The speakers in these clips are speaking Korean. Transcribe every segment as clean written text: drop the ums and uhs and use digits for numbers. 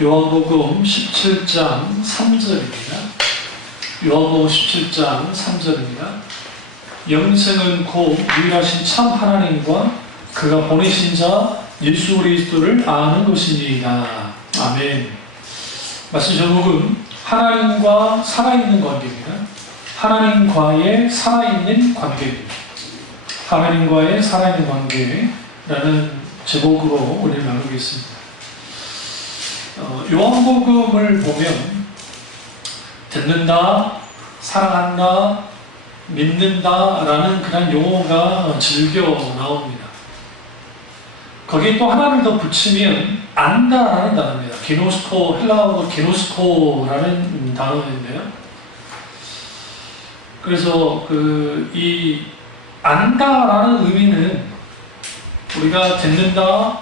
요한복음 17장 3절입니다. 요한복음 17장 3절입니다. 영생은 곧 유일하신 참 하나님과 그가 보내신 자 예수 그리스도를 아는 것이니이다. 아멘. 말씀 제목은 하나님과 살아있는 관계입니다. 하나님과의 살아있는 관계입니다. 하나님과의 살아있는 관계라는 제목으로 우리를 나누겠습니다. 요한복음을 보면 듣는다, 사랑한다, 믿는다 라는 그런 용어가 즐겨 나옵니다. 거기에 또 하나를 더 붙이면 안다 라는 단어입니다. 기노스코, 헬라어로 기노스코라는 단어인데요. 그래서 이 안다 라는 의미는 우리가 듣는다,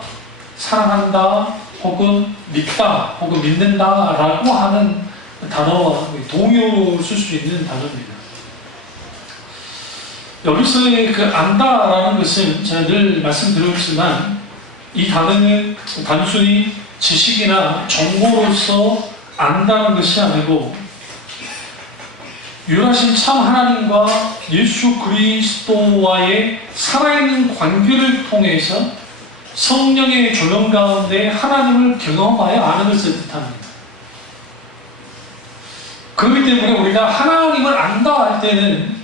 사랑한다, 혹은 믿다, 혹은 믿는다 라고 하는 단어와 동요를 쓸 수 있는 단어입니다. 여기서의 안다 라는 것은 제가 늘 말씀드렸지만 이 단어는 단순히 지식이나 정보로서 안다는 것이 아니고 유일하신 참 하나님과 예수 그리스도와의 살아있는 관계를 통해서 성령의 조명 가운데 하나님을 경험하여 아는 것을 뜻합니다. 그렇기 때문에 우리가 하나님을 안다 할 때는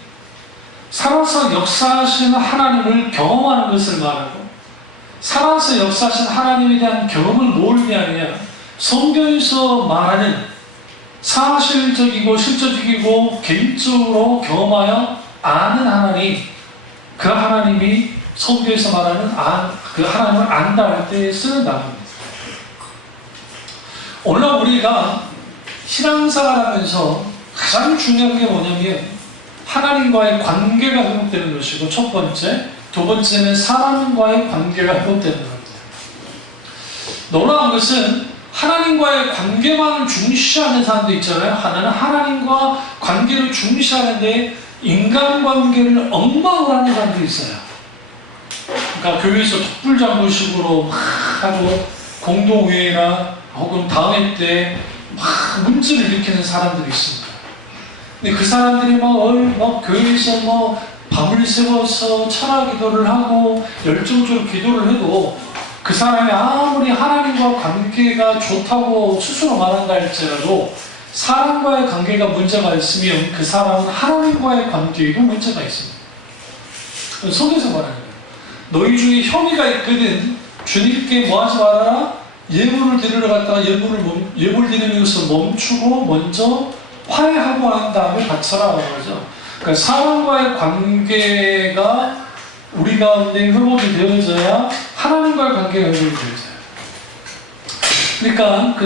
살아서 역사하시는 하나님을 경험하는 것을 말하고, 살아서 역사하신 하나님에 대한 경험을 뭘 의미하느냐, 성경에서 말하는 사실적이고 실제적이고 개인적으로 경험하여 아는 하나님, 그 하나님이 성경에서 말하는 그 하나님을 안다 할 때 쓰는 단어입니다. 오늘 우리가 신앙생활하면서 가장 중요한 게 뭐냐면 하나님과의 관계가 회복되는 것이고, 첫 번째, 두 번째는 사람과의 관계가 회복되는 겁니다. 놀라운 것은 하나님과의 관계만 중시하는 사람도 있잖아요. 하나는 하나님과 관계를 중시하는데 인간관계를 엉망으로 하는 사람도 있어요. 그러니까 교회에서 촛불장구식으로 막 하고 공동회의나 혹은 다음회 때 막 문제를 일으키는 사람들이 있습니다. 근데 그 사람들이 막 교회에서 밤을 새워서 철학 기도를 하고 열정적으로 기도를 해도 그 사람이 아무리 하나님과 관계가 좋다고 스스로 말한다 할지라도 사람과의 관계가 문제가 있으면 그 사람은 하나님과의 관계에도 문제가 있습니다. 성경에서 말하는 거예요. 너희 중에 혐의가 있거든 주님께 뭐하지 말아라? 예물을 드리러 갔다가 예물 드리는 것을 멈추고 먼저 화해하고 한 다음에 바쳐라 그러죠. 그러니까 사람과의 관계가 우리 가운데 회복이 되어져야 하나님과의 관계가 회복이 되어져요. 그러니까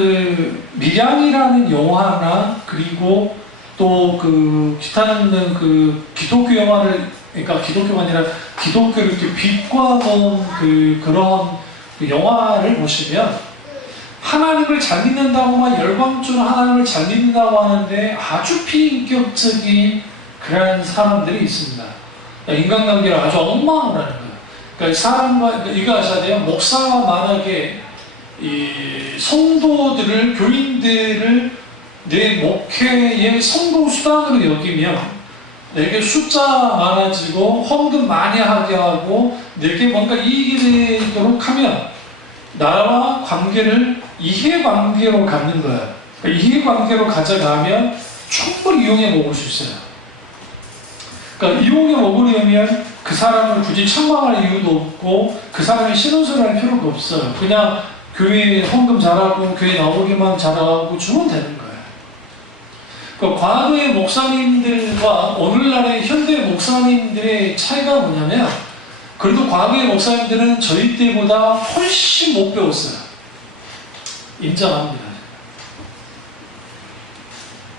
밀양이라는 영화나 그리고 또 기타는 기독교 영화를, 그러니까 기독교가 아니라 기독교를 이렇게 비꼬아본 그런 영화를 보시면 하나님을 잘 믿는다고만 열광적으로 하나님을 잘 믿는다고 하는데 아주 비인격적인 그런 사람들이 있습니다. 인간관계를 아주 엉망으로 하는 거예요. 그러니까 사람과, 이거 아셔야 돼요. 목사가 만약에 이 성도들을, 교인들을 내 목회의 성공 수단으로 여기면 내게 숫자 많아지고 헌금 많이 하게 하고 내게 뭔가 이익이 되도록 하면 나와 관계를 이해관계로 갖는 거야. 그러니까 이해관계로 가져가면 충분히 이용해 먹을 수 있어요. 그러니까 이용해 먹으려면 그 사람을 굳이 책망할 이유도 없고 그 사람이 신원서를 할 필요가 없어요. 그냥 교회에 헌금 잘하고 교회 나오기만 잘하고 주면 되는 거예요. 그러니까 과거의 목사님들과 오늘날의 현대 목사님들의 차이가 뭐냐면, 그래도 과거의 목사님들은 저희 때보다 훨씬 못 배웠어요. 인정합니다.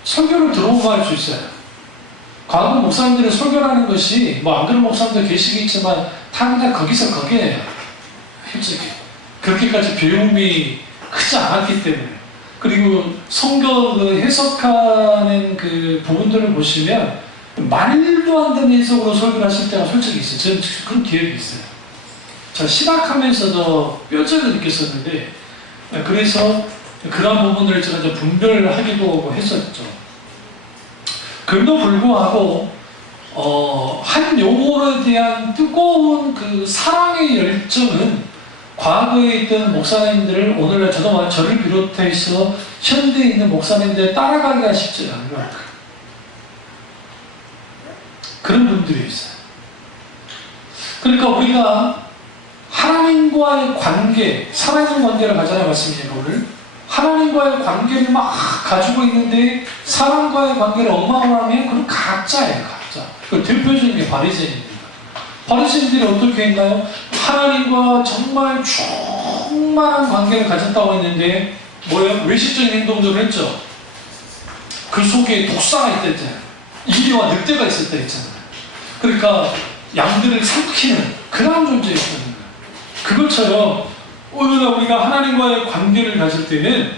설교를 들어보고 할 수 있어요. 과거 목사님들은 설교라는 것이 안 그런 목사님도 계시겠지만 다 그냥 거기서 거기에요. 솔직히 그렇게까지 배움이 크지 않았기 때문에. 그리고 성경을 해석하는 그 부분들을 보시면 말도 안 되는 해석으로 설교를 하실 때가 솔직히 있어요. 저는 그런 기억이 있어요. 저 신학하면서도 뼈저리게 느꼈었는데, 그래서 그런 부분들을 제가 이제 분별하기도 했었죠. 그럼에도 불구하고 한 용어에 대한 뜨거운 그 사랑의 열정은 과거에 있던 목사님들을 오늘날 저를 비롯해서 현대에 있는 목사님들 따라가기가 쉽지 않은 것 같아요. 그런 분들이 있어요. 그러니까 우리가 하나님과의 관계, 살아있는 관계를 가져야 말씀이에요. 오늘 하나님과의 관계를 막 가지고 있는데 사람과의 관계를 엉망으로 하면 그건 가짜예요. 가짜. 그 대표적인 게 바리새인입니다. 바리새인들이 어떻게 했나요? 하나님과 정말 충만한 관계를 가졌다고 했는데 뭐예요? 외식적인 행동들을 했죠. 그 속에 독사가 있다 했잖아요. 이리와 늑대가 있었다 했잖아요. 그러니까 양들을 삼키는 그런 존재였다는 거예요. 그것처럼 오늘날 우리가 하나님과의 관계를 가질 때는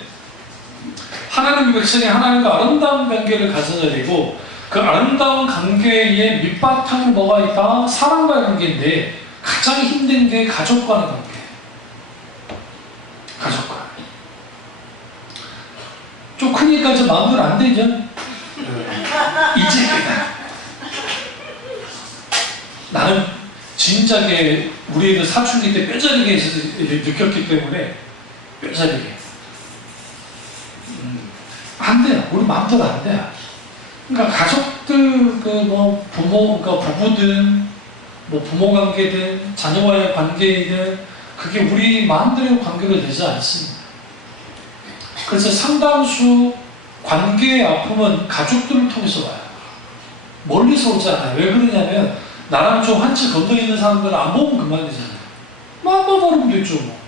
하나님의 백성이 하나님과 아름다운 관계를 가져야 되고 그 아름다운 관계의 밑바탕에 뭐가 있다? 사람과의 관계인데 가장 힘든 게 가족과의 관계예요. 가족과. 좀 크니까 좀 마음대로 안 되죠? 이제 나는 진작에 우리 애들 사춘기 때 뼈저리게 느꼈기 때문에 뼈저리게 안 돼요. 우리 마음대로 안 돼요. 그러니까 가족들 부모 그러니까 부부든 뭐 부모 관계든 자녀와의 관계이든 그게 우리 마음대로 관계가 되지 않습니다. 그래서 상당수 관계의 아픔은 가족들을 통해서 와요. 멀리서 오지 않아요. 왜 그러냐면 나랑 좀 한치 건너 있는 사람들은 안 보면 그만이잖아요. 뭐 안 봐버리면 되죠. 뭐.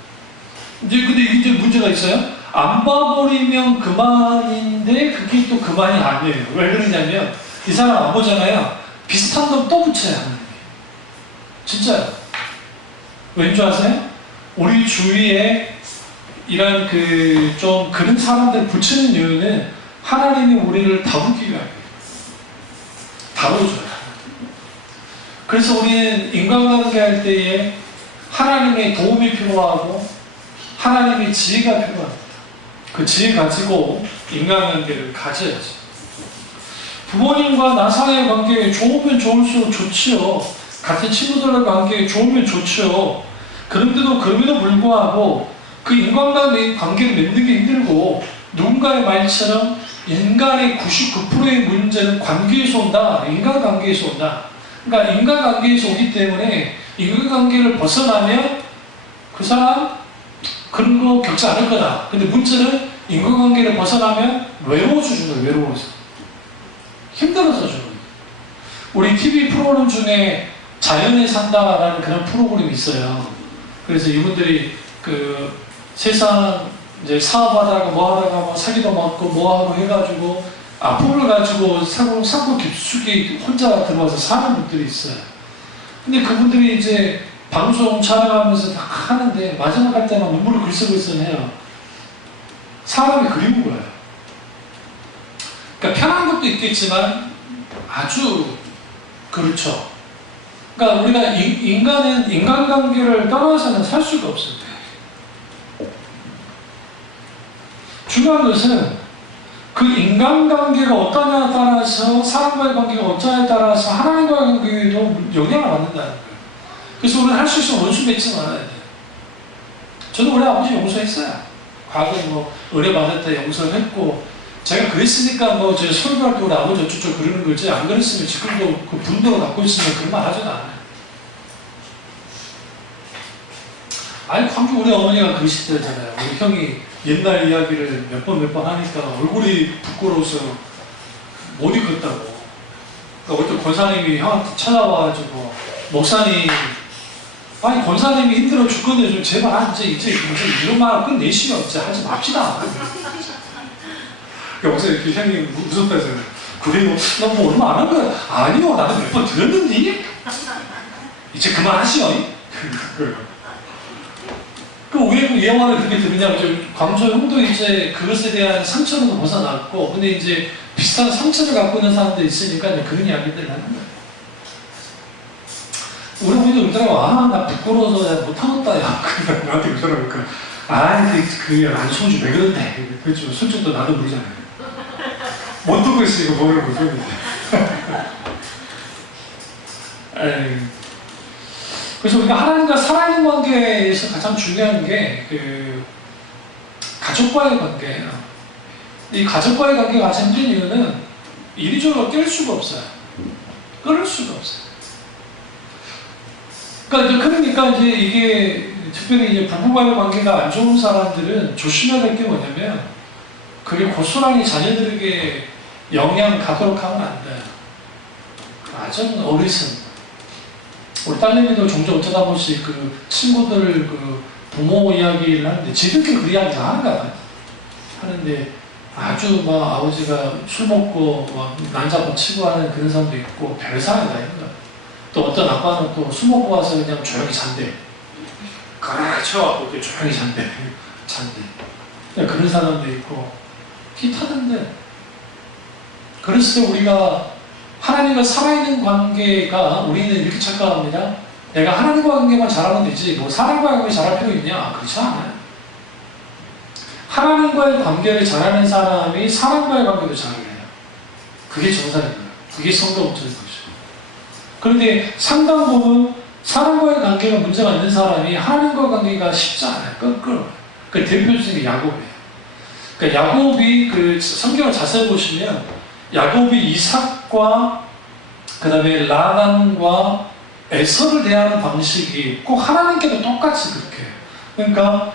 근데 이제 문제가 있어요. 안 봐버리면 그만인데 그게 또 그만이 아니에요. 왜 그러냐면 이 사람 안 보잖아요. 비슷한 놈 또 붙여요. 하나님이. 진짜요. 왠지 아세요? 우리 주위에 이런 좀 그런 사람들 붙이는 이유는 하나님이 우리를 다루기 위함이에요. 다뤄줘요. 그래서 우리는 인간관계 할 때에 하나님의 도움이 필요하고 하나님의 지혜가 필요합니다. 그 지혜 가지고 인간관계를 가져야지. 부모님과 나 사이의 관계 좋으면 좋을수록 좋지요. 같은 친구들과 관계 좋으면 좋지요. 그럼에도 불구하고 그 인간관계를 맺는 게 힘들고 누군가의 말처럼 인간의 99%의 문제는 관계에서 온다. 인간관계에서 온다. 그러니까 인간관계에서 오기 때문에 인간관계를 벗어나면 그 사람 그런 거 겪지 않을 거다. 근데 문제는 인간관계를 벗어나면 외로워져 주는 거예요. 외로워서. 힘들어서 주는 거예요. 우리 TV 프로그램 중에 자연에 산다라는 그런 프로그램이 있어요. 그래서 이분들이 세상 이제 사업하다가 뭐 사기도 맞고 뭐하고 해가지고 아픔을 가지고 산고 깊숙이 혼자 들어와서 사는 분들이 있어요. 근데 그분들이 이제 방송 촬영하면서 다 하는데 마지막 할 때만 눈물을 글썽글썽해요. 사람이 그리운 거예요. 그러니까 편한 것도 있겠지만 아주 그렇죠. 그러니까 우리가 인간은 인간관계를 떠나서는 살 수가 없습니다. 중요한 것은 그 인간관계가 어떠냐에 따라서 사람과의 관계가 어떠냐에 따라서 하나님과의 관계에도 영향을 받는다는 거예요. 그래서 우리는 할 수 있으면 원수 맺지 말아야 돼요. 저도 우리 아버지 용서했어요. 과거에 의뢰 받을 때 용서를 했고 제가 그랬으니까 제 설교할 때 우리 아버지 어쩌고 그러는 거지 안 그랬으면 지금도 그 분노를 갖고 있으면 그런 말 하지도 않아요. 아니 광주 우리 어머니가 그러시대잖아요. 우리 형이 옛날 이야기를 몇 번 하니까 얼굴이 부끄러워서 못 읽었다고. 그러니까 어떤 권사님이 형한테 찾아와가지고 목사님 아니 권사님이 힘들어 죽겠는데 좀 제발 이제 이런 말 끝내시면 진짜 하지 맙시다. 목사님 이렇게 형님 무섭다 했잖아요. 그래요? 나 얼마 안 한 거야. 아니요 나도 몇 번 들었는데 이제 그만하시오. 왜 그 예화를 그렇게 들으냐면 광주 형도 이제 그것에 대한 상처로도 벗어났고 근데 이제 비슷한 상처를 갖고 있는 사람들이 있으니까 이제 그런 이야기들을 하는 거예요. 우리 어머니도 그러더라고. 나 부끄러워서 못하겠다. 야, 나한테 그러더라고. 그게 안성주 왜 그런데? 그렇죠. 솔직히 나도 모르잖아요. 못 듣고 있으니까 모르는 거죠. 그래서 우리가 하나님과 살아있는 관계에서 가장 중요한 게 가족과의 관계예요. 이 가족과의 관계가 가장 힘든 이유는 이리저리 뗄 수가 없어요. 끊을 수가 없어요. 그러니까 이제 이게 특별히 이제 부부와의 관계가 안 좋은 사람들은 조심해야 될 게 뭐냐면 그게 고스란히 자녀들에게 영향 가도록 하면 안 돼요. 아주 어리석은. 우리 딸내미도 종종 어쩌다 한 번씩 친구들 부모 이야기를 하는데 지들끼리 그 이야기 다 하는가 봐요. 하는데 아주 막 아버지가 술 먹고 막 난잡아 치고 하는 그런 사람도 있고 별상이 다 있는 거예요. 또 어떤 아빠는 또 술 먹고 와서 그냥 조용히 잔대. 가라라 쳐갖고 이렇게 조용히 잔대. 그런 사람도 있고 기타던데. 그랬을 때 우리가 하나님과 살아있는 관계가 우리는 이렇게 착각합니다. 내가 하나님과 관계만 잘하면 되지 뭐 사람과 관계 잘할 필요 있냐? 그렇지 않아요. 하나님과의 관계를 잘하는 사람이 사람과의 관계도 잘해요. 그게 정상인 거예요. 그게 성경 목적인 것이고. 그런데 상당 부분 사람과의 관계가 문제가 있는 사람이 하나님과의 관계가 쉽지 않아요. 끈끈해요. 그 대표적인 게 야곱이에요. 그러니까 야곱이 성경을 자세히 보시면 야곱이 이삭과 그 다음에 라반과 에서를 대하는 방식이 꼭 하나님께도 똑같이 그렇게 해요. 그러니까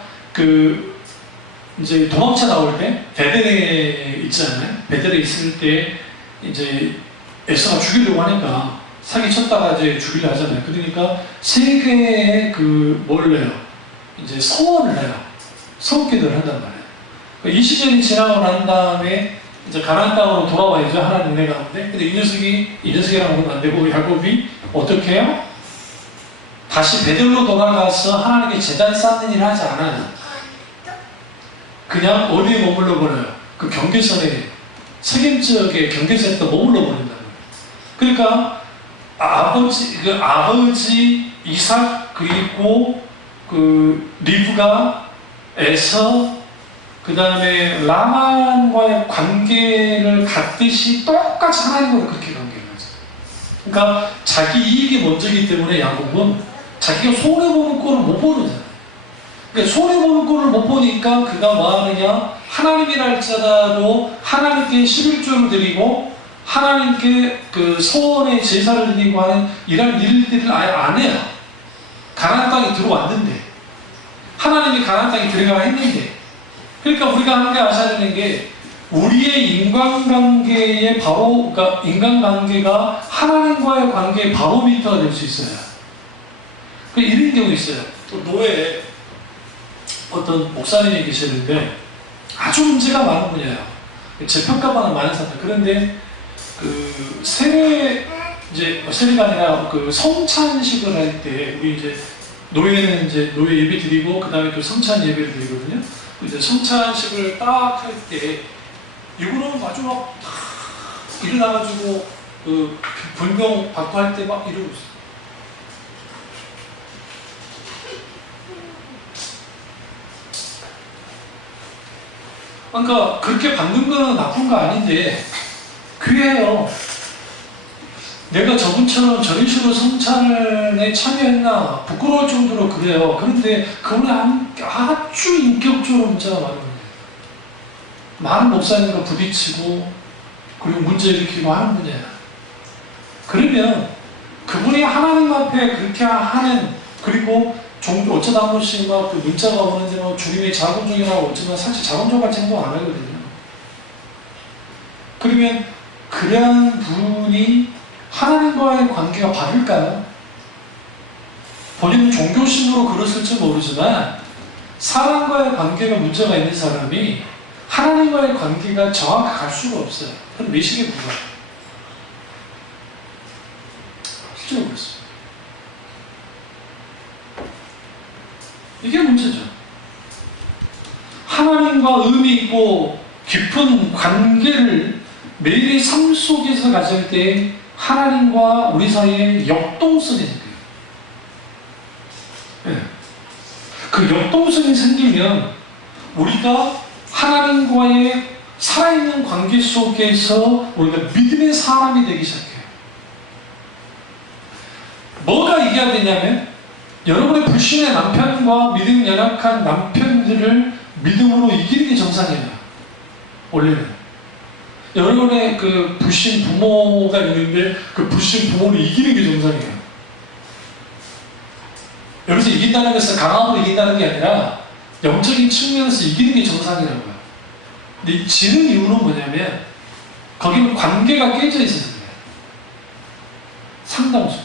이제 도망쳐 나올 때 베델에 있잖아요. 베델에 있을 때 이제 에서가 죽이려고 하니까 사기쳤다가 이제 죽이려 하잖아요. 그러니까 세 개의 뭘 내요? 이제 서원을 해요. 서기도를 한단 말이에요. 이 시절이 지나고 난 다음에 이제 가나안 땅으로 돌아와야죠. 하나님 은혜 가운데. 근데 이 녀석이라고 하면 안 되고 야곱이 어떻게 해요? 다시 베들로 돌아가서 하나님께 제단 쌓는 일을 하지 않아요. 그냥 어디에 머물러 버려요? 그 경계선에 세겜 지역의 경계선에 머물러 버린다는 거예요. 그러니까 아버지 이삭 그리고 리브가 에서 그 다음에 라만과의 관계를 갖듯이 똑같이 하나님과 그렇게 관계를 하죠. 그러니까 자기 이익이 먼저이기 때문에 야곱은 자기가 손해보는 꼴을 못 보는잖아요. 그러니까 손해보는 꼴을 못 보니까 그가 뭐 하느냐? 하나님이라 할지라도 하나님께 11조를 드리고 하나님께 서원의 제사를 드리고 하는 이런 일들을 아예 안 해요. 가나안 땅에 들어왔는데 하나님이 가나안 땅에 들어가야 했는데 그러니까 우리가 함께 아셔야 되는 게 우리의 인간관계의 그러니까 인간관계가 하나님과의 관계의 바로미터가 될 수 있어요. 이런 경우 있어요. 또 노예에 어떤 목사님이 계시는데 아주 문제가 많은 분이에요. 재평가받는 많은 사람들. 그런데 세례가 아니라 성찬식을 할 때 우리 이제 노예는 이제 노예 예배 드리고 그 다음에 또 성찬 예배를 드리거든요. 이제 성찬식을 딱 할 때 이거는 아주 막 일어나가지고 불경 받고 할 때 막 이러고 있어요. 그러니까 그렇게 받는 거는 나쁜 거 아닌데 그래요. 내가 저분처럼 저런 식으로 성찬에 참여했나 부끄러울 정도로 그래요. 그런데 그분이 아주 인격적으로 문제가 많은 거예요. 많은 목사님과 부딪히고 그리고 문제 일으키고 하는 분이에요. 그러면 그분이 하나님 앞에 그렇게 하는 그리고 종도 어쩌다 한 번씩 막 문자가 오는데 뭐 주님의 자금종이라고 어쩌면 사실 자금종 같은 행동 안 하거든요. 그러면 그런 분이 하나님과의 관계가 바를까요? 본인은 종교심으로 그랬을지 모르지만 사람과의 관계가 문제가 있는 사람이 하나님과의 관계가 정확히 갈 수가 없어요. 그건 외식에 불과해요. 실제로 그렇습니다. 이게 문제죠. 하나님과 의미 있고 깊은 관계를 매일의 삶 속에서 가질 때 하나님과 우리 사이에 역동성이 생겨요. 네. 그 역동성이 생기면 우리가 하나님과의 살아있는 관계 속에서 우리가 믿음의 사람이 되기 시작해요. 뭐가 이겨야 되냐면 여러분의 불신의 남편과 믿음 연약한 남편들을 믿음으로 이기는 게 정상이에요. 원래는. 여러분의 그 불신 부모가 있는데 그 불신 부모를 이기는 게 정상이에요. 여기서 이긴다는 것은 강함으로 이긴다는 게 아니라 영적인 측면에서 이기는 게 정상이라고요. 근데 지는 이유는 뭐냐면 거기는 관계가 깨져 있어서 그래요. 상당수.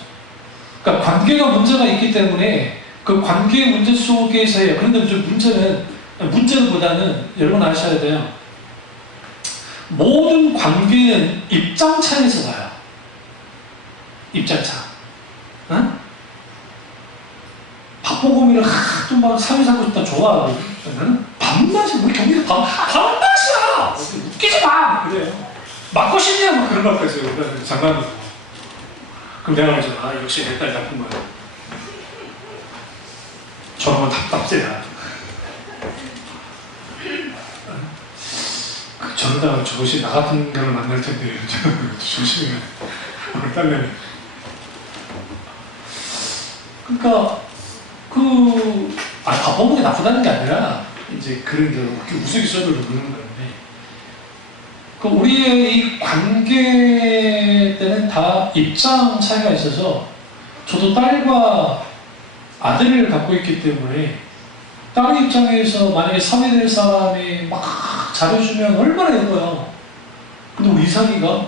그러니까 관계가 문제가 있기 때문에 그 관계의 문제 속에서의, 그런데 좀 문제보다는 여러분 아셔야 돼요. 모든 관계는 입장차에서 와요. 입장차. 응? 박보검이를 하도 막 사회사고 싶다 좋아하고 밤낮이 우리 경기도 밤낮이야 웃기지 마 그래요. 맞고 싶냐 막 그런 말까지 해요. 장난으로. 그럼 내가 그러죠. 아 역시 내 딸 나쁜 거야. 저런 건 답답해야. 저러다가 저것이 나 같은 경을 만날 텐데 조심해야 돼. 우리 딸내미. 그러니까 바쁜 게 나쁘다는 게 아니라, 이제 그런 게 그렇게 우스갯소리로 그러는 건데, 우리의 이 관계 때는 다 입장 차이가 있어서, 저도 딸과 아들을 갖고 있기 때문에, 딸 입장에서 만약에 사회될 사람이 막 잘해주면 얼마나 예뻐요. 근데 우리 이상이가,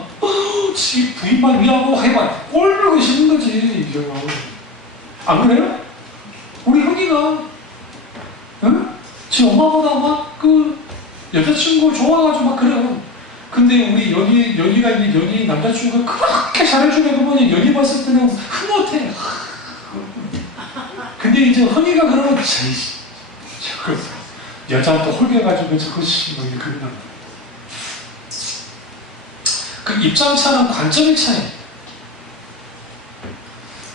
지 부인만 위하고 해봐. 꼴보기 싫은 거지, 이거. 안 그래요? 우리 형이가, 응? 지 엄마보다 막 여자친구 좋아가지고 막 그래요. 근데 우리 연희가 있는 연희 남자친구가 그렇게 잘해주는 거 보니 연희 봤을 때는 흐뭇해. 근데 이제 형이가 그러면, 여자한테 홀겨가지고 저것이 뭐 그런다. 그 입장차는 관점의 차이.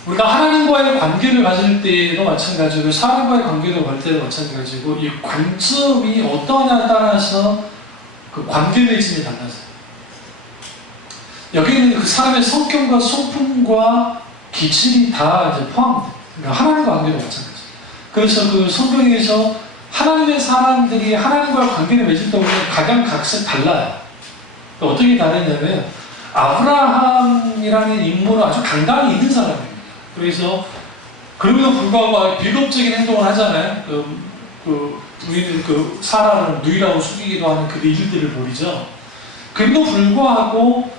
우리가 하나님과의 관계를 가질 때도 마찬가지고 사람과의 관계를 가질 때도 마찬가지고 이 관점이 어떠냐에 따라서 그 관계 매진이 달라져요. 여기는 그 사람의 성격과 성품과 기질이 다 이제 포함돼요. 그러니까 하나님과 관계도 마찬가지예요. 그래서 그 성경에서 하나님의 사람들이 하나님과 관계를 맺을 때 보면 가장 각각 달라요. 어떻게 다르냐면 아브라함이라는 인물은 아주 강단이 있는 사람이에요. 그래서 그럼에도 불구하고 비겁적인 행동을 하잖아요. 부인을 사라를 누이라고 숙이기도 하는 그 일들을 벌이죠. 그럼에도 불구하고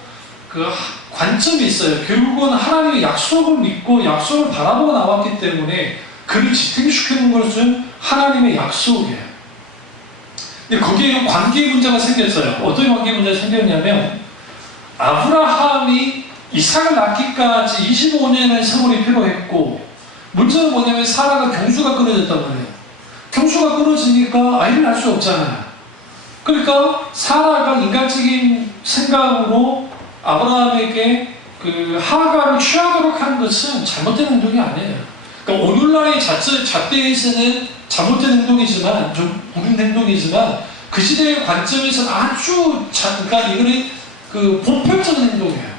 관점이 있어요. 결국은 하나님의 약속을 믿고 약속을 바라보고 나왔기 때문에 그를 지탱시키는 것은 하나님의 약속이에요. 근데 거기에 관계의 문제가 생겼어요. 어떤 관계의 문제가 생겼냐면 아브라함이 이삭을 낳기까지 25년의 세월이 필요했고, 문제는 뭐냐면 사라가 경수가 끊어졌단 말이에요. 경수가 끊어지니까 아이를 낳을 수 없잖아요. 그러니까 사라가 인간적인 생각으로 아브라함에게 하가를 취하도록 하는 것은 잘못된 행동이 아니에요. 그러니까 오늘날의 잣대에서는 잘못된 행동이지만, 좀 부른 행동이지만, 그 시대의 관점에서는 아주 그러니까 이거는 보편적인 행동이에요.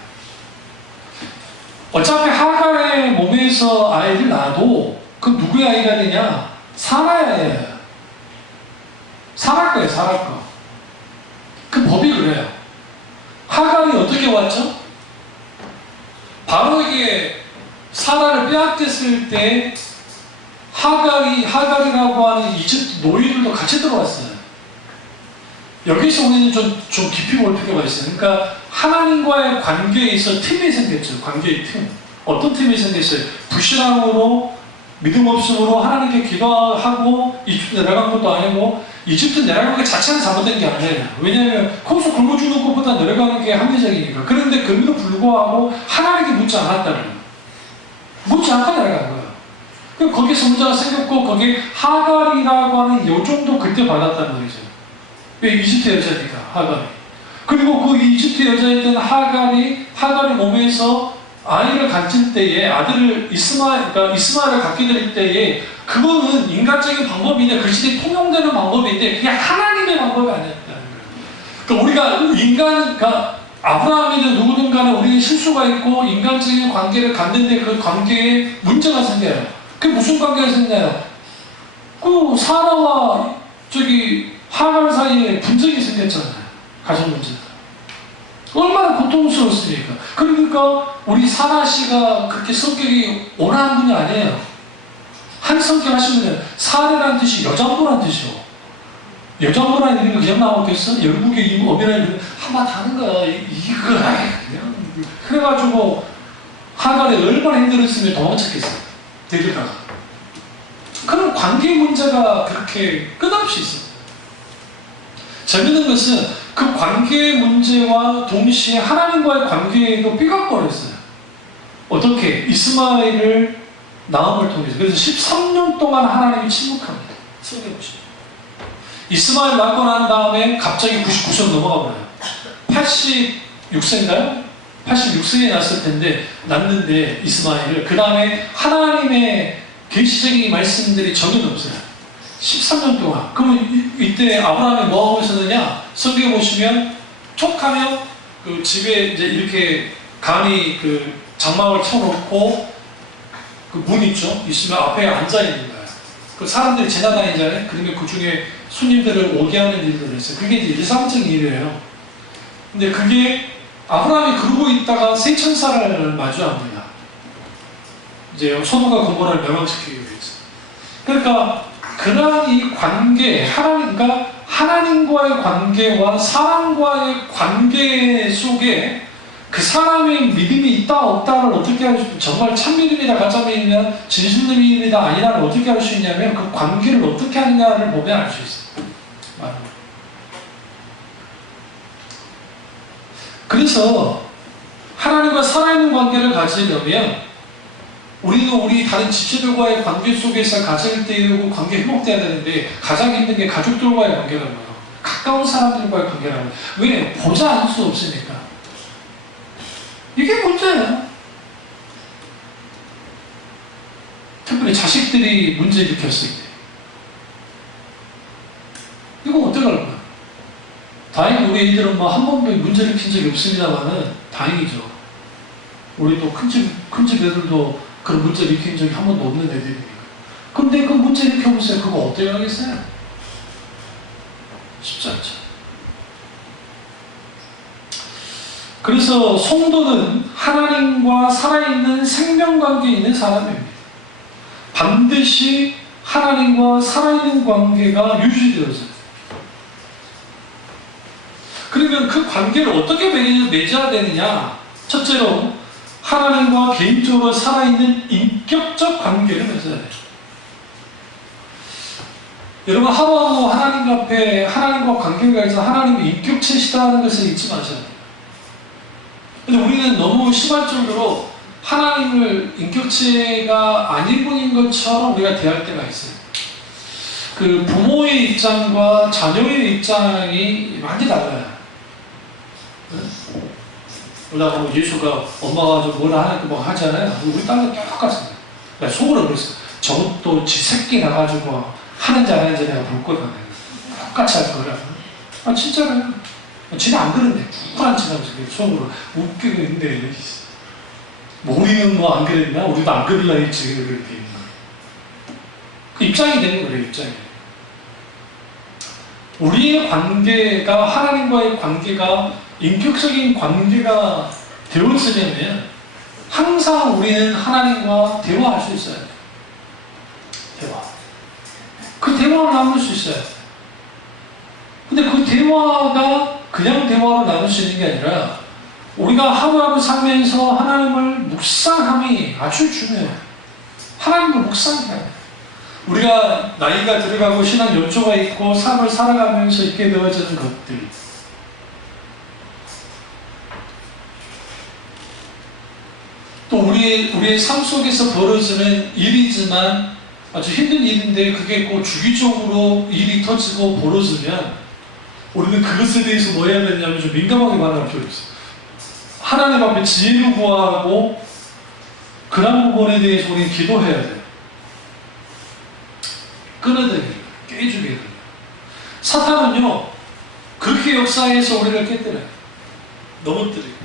어차피 하가의 몸에서 아이를 낳아도 그 누구의 아이가 되냐? 사라의 아이예요. 사라 거예요, 사라 거. 그 법이 그래요. 하갈이 어떻게 왔죠? 바로 이게 사라를 빼앗겼을 때 하갈이라고 하는 이집트 노예들도 같이 들어왔어요. 여기서 우리는 좀 깊이 볼 필요가 있어요. 그러니까 하나님과의 관계에 있어 틈이 생겼죠. 관계의 틈. 어떤 틈이 생겼어요? 불신앙으로, 믿음 없음으로 하나님께 기도하고 이집트 내려간 것도 아니고, 이집트 내려간 게 자체는 잘못된 게 아니에요. 왜냐하면 거기서 굶어 죽는 것보다 내려가는 게 합리적이니까. 그런데 그럼에도 불구하고 하나님께 묻지 않았다는 거예요. 묻지 않고 내려간 거예요. 거기서 문제가 생겼고, 거기에 하갈이라고 하는 요정도 그때 받았단 말이죠. 왜? 이집트 여자니까, 하갈이. 그리고 그 이집트 여자였던 하갈이 몸에서 아이를 가질 때에 그러니까 이스마엘을 갖게 될 때에 그거는 인간적인 방법인데 그 시대에 통용되는 방법인데 그게 하나님의 방법이 아니었다는 거예요. 그러니까 우리가 그러니까 아브라함이든 누구든 간에 우리는 실수가 있고 인간적인 관계를 갖는데 그 관계에 문제가 생겨요. 그게 무슨 관계가 생겨요? 그 사라와 하갈 사이에 분쟁이 생겼잖아요. 가정 문제. 얼마나 고통스러웠습니까? 그러니까 우리 사라 씨가 그렇게 성격이 온화한 분이 아니에요. 한 성격 하시면 사례라는 뜻이 여자분란 뜻이요. 여자분란 이런 거 그냥 나오겠어? 열국의 어미라는 한마디 하는 거야. 이거 그냥 그래가지고 하갈이 얼마나 힘들었으면 도망쳤겠어요. 데려다가. 그런 관계 문제가 그렇게 끝없이 있어요. 재밌는 것은 그 관계 문제와 동시에 하나님과의 관계에도 삐걱거렸어요. 어떻게? 이스마엘을 낳음을 통해서. 그래서 13년 동안 하나님이 침묵합니다. 성경에 보시면. 이스마엘 낳고 난 다음에 갑자기 99세 넘어가 버려요. 86세인가요? 86세에 낳았을 텐데, 낳는데 이스마엘을. 그 다음에 하나님의 계시적인 말씀들이 전혀 없어요. 13년 동안. 그러면 이때 아브라함이 뭐 하고 있었느냐? 성경에 보시면 촉하면 그 집에 이제 이렇게 간이 그 장막을 쳐놓고 그 문 있죠? 있으면 앞에 앉아 있는 거예요. 그 사람들이 지나다니잖아요. 그러면 그 중에 손님들을 오게 하는 일들을 했어요. 그게 이제 일상적인 일이에요. 근데 그게 아브라함이 그러고 있다가 세천사를 마주합니다. 이제 소돔과 고모라를 멸망시키기 위해서. 그러니까 그러한 이 관계, 그러니까 하나님과의 관계와 사람과의 관계 속에 그 사람의 믿음이 있다 없다를 어떻게 할 수, 정말 참 믿음이다 가짜 믿음이다 진실 믿음이다 아니다를 어떻게 할 수 있냐면 그 관계를 어떻게 하느냐를 보면 알 수 있어요. 그래서 하나님과 살아있는 관계를 가지려면 우리도 우리 다른 지체들과의 관계 속에서 가질 때이고 관계 회복돼야 되는데 가장 힘든 게 가족들과의 관계라는 거예요. 가까운 사람들과의 관계라는 거예요. 왜? 보자 않을 수 없으니까. 이게 문제예요. 특별히 자식들이 문제 일으켰을 때. 이거 어떡할까? 다행히 우리 애들은 뭐 한 번도 문제 일으킨 적이 없습니다만은 다행이죠. 우리 또 큰 집 애들도 그런 문제 일으킨 적이 한 번도 없는 애들이니까. 근데 그 문제 일으켜보세요. 그거 어떻게 하겠어요? 쉽지 않죠. 그래서 성도는 하나님과 살아있는 생명관계에 있는 사람입니다. 반드시 하나님과 살아있는 관계가 유지되어져요. 그러면 그 관계를 어떻게 맺어야 되느냐? 첫째로 하나님과 개인적으로 살아있는 인격적 관계를 맺어야 돼요. 여러분 하루하루 하나님 앞에 하나님과 관계가 있어서 하나님이 인격체시다는 것을 잊지 마셔야 돼요. 근데 우리는 너무 심할 정도로 하나님을 인격체가 아닌 분인 것처럼 우리가 대할 때가 있어요. 그 부모의 입장과 자녀의 입장이 많이 달라요. 그러다가 뭐 예수가 엄마가 좀 뭐라 하니까 뭐 하잖아요. 우리 딸도 똑같습니다. 속으로 그랬어요. 저것도 지 새끼 나가지고 하는지 안 하는지 내가 볼 거다. 똑같이 할 거라. 아 진짜로요. 지는 안 그런데 쿨한 척하면서 속으로 웃기고 있는데 뭐 우리는 뭐 안 그랬나? 우리도 안 그럴라 했지. 그렇게 그 입장이 되는 거예요. 입장이. 우리의 관계가 하나님과의 관계가 인격적인 관계가 되었으려면 항상 우리는 하나님과 대화할 수 있어야 돼요. 대화. 그 대화를 나눌 수 있어야 돼요. 근데 그 대화가 그냥 대화로 나눌 수 있는 게 아니라 우리가 하루하루 살면서 하나님을 묵상함이 아주 중요해요. 하나님을 묵상해야 돼요. 우리가 나이가 들어가고 신앙 연초가 있고 삶을 살아가면서 있게 되어지는 것들, 또 우리의 삶 속에서 벌어지는 일이지만 아주 힘든 일인데 그게 꼭 주기적으로 일이 터지고 벌어지면 우리는 그것에 대해서 뭐 해야 되냐면 좀 민감하게 반응할 필요가 있어요. 하나님 앞에 지혜를 구하고 그런 부분에 대해서 우리는 기도해야 돼요. 끊어내기, 깨주게 돼요. 사탄은요, 그렇게 역사해서 우리를 깨뜨려요. 넘어뜨려요.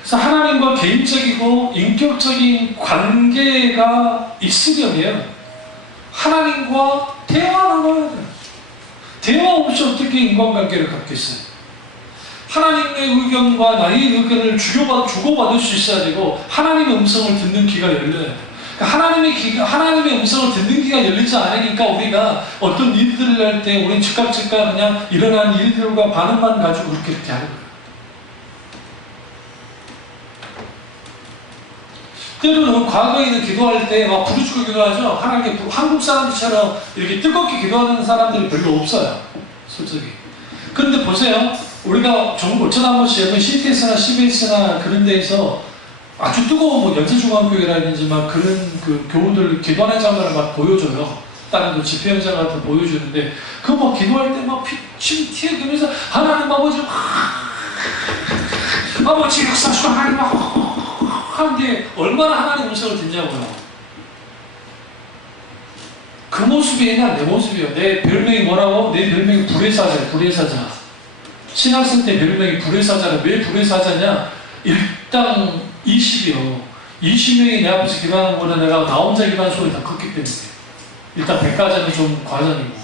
그래서 하나님과 개인적이고 인격적인 관계가 있으려면 하나님과 대화를 해야 돼요. 대화 없이 어떻게 인간관계를 갖겠어요? 하나님의 의견과 나의 의견을 주고받을 수 있어야 되고 하나님의 음성을 듣는 귀가 열려야 돼요. 그러니까 하나님의 음성을 듣는 귀가 열리지 않으니까 우리가 어떤 일들을 할 때 우리는 즉각 그냥 일어난 일들과 반응만 가지고 그렇게 하는 거예요. 때로는 과거에는 기도할 때 막 부르짖고 기도하죠. 하나님께 한국 사람들처럼 이렇게 뜨겁게 기도하는 사람들이 별로 없어요. 솔직히. 그런데 보세요. 우리가 어쩌다 한 번씩 여기 CTS나 CBS나 그런 데에서 아주 뜨거운 뭐 연세중앙교회라든지 막 그런 그 교우들 기도하는 장면을 막 보여줘요. 다른 그 집회 현장 같은 거 보여주는데 그거 막 기도할 때 막 침 튀어가면서 하나님 아버지 아버지 역사하시고 하나님 하는데 얼마나 하나님 음성을 듣냐고요. 그 모습이 아니라 내 모습이에요. 내 별명이 뭐라고? 내 별명이 불의 사자예요. 불의 사자. 신학생 때 별명이 불의 사자라. 왜 불의 사자냐? 일당 20이요. 20명이 내 앞에서 기도하는 거보다 내가 나 혼자 기도하는 소리 다 컸기 때문에. 일단 100가지는 좀 과장이고.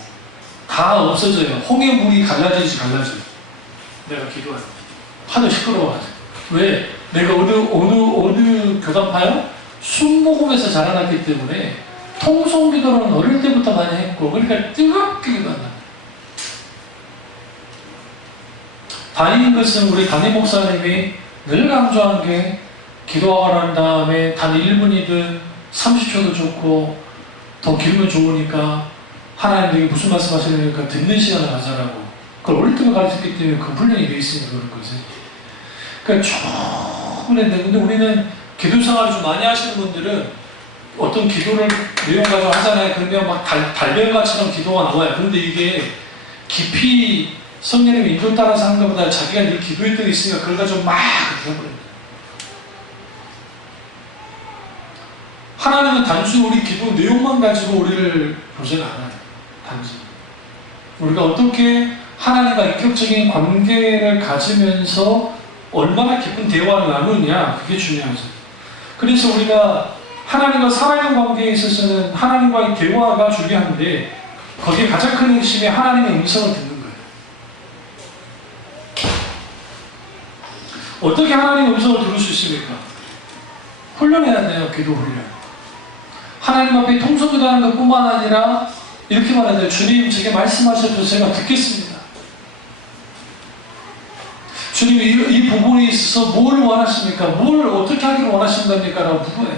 다 없어져요. 홍해물이 갈라지지 갈라져요. 내가 기도해요. 하도 시끄러워가지고. 왜? 내가 어느 교단파요? 순복음에서 자라났기 때문에 통성기도는 어릴 때부터 많이 했고 그러니까 뜨겁게 기도한다. 다니는 것은 우리 담임 목사님이 늘 강조한 게 기도하고 난 다음에 단 1분이든 30초도 좋고 더 길면 좋으니까 하나님에게 무슨 말씀 하시려니까 듣는 시간을 가져라고. 그걸 어릴 때부터 가르쳤기 때문에 그 훈련이 되어 있으니까 그런 거지. 그러니까 충분했는데 근데 우리는 기도 생활을 좀 많이 하시는 분들은 어떤 기도를 내용 가지고 하잖아요. 그러면 막 달변가처럼 기도가 나와요. 그런데 이게 깊이 성령님의 인도 따라서 하는 것보다 자기가 늘 기도했던 게 있으니까 그걸 가지고 막 해버립니다. 하나님은 단순히 우리 기도 내용만 가지고 우리를 보지는 않아요. 단순히. 우리가 어떻게 하나님과 인격적인 관계를 가지면서 얼마나 깊은 대화를 나누느냐, 그게 중요하죠. 그래서 우리가 하나님과 살아있는 관계에 있어서는 하나님과의 대화가 중요한데 거기에 가장 큰 핵심이 하나님의 음성을 듣는 거예요. 어떻게 하나님의 음성을 들을 수 있습니까? 훈련해야 돼요. 기도 훈련. 하나님 앞에 통성기도하는 것뿐만 아니라 이렇게 말해야 돼요. 주님 제게 말씀하셔도 제가 듣겠습니다. 주님 이 부분에 있어서 뭘 원하십니까? 뭘 어떻게 하기를 원하신답니까? 라고 물어요.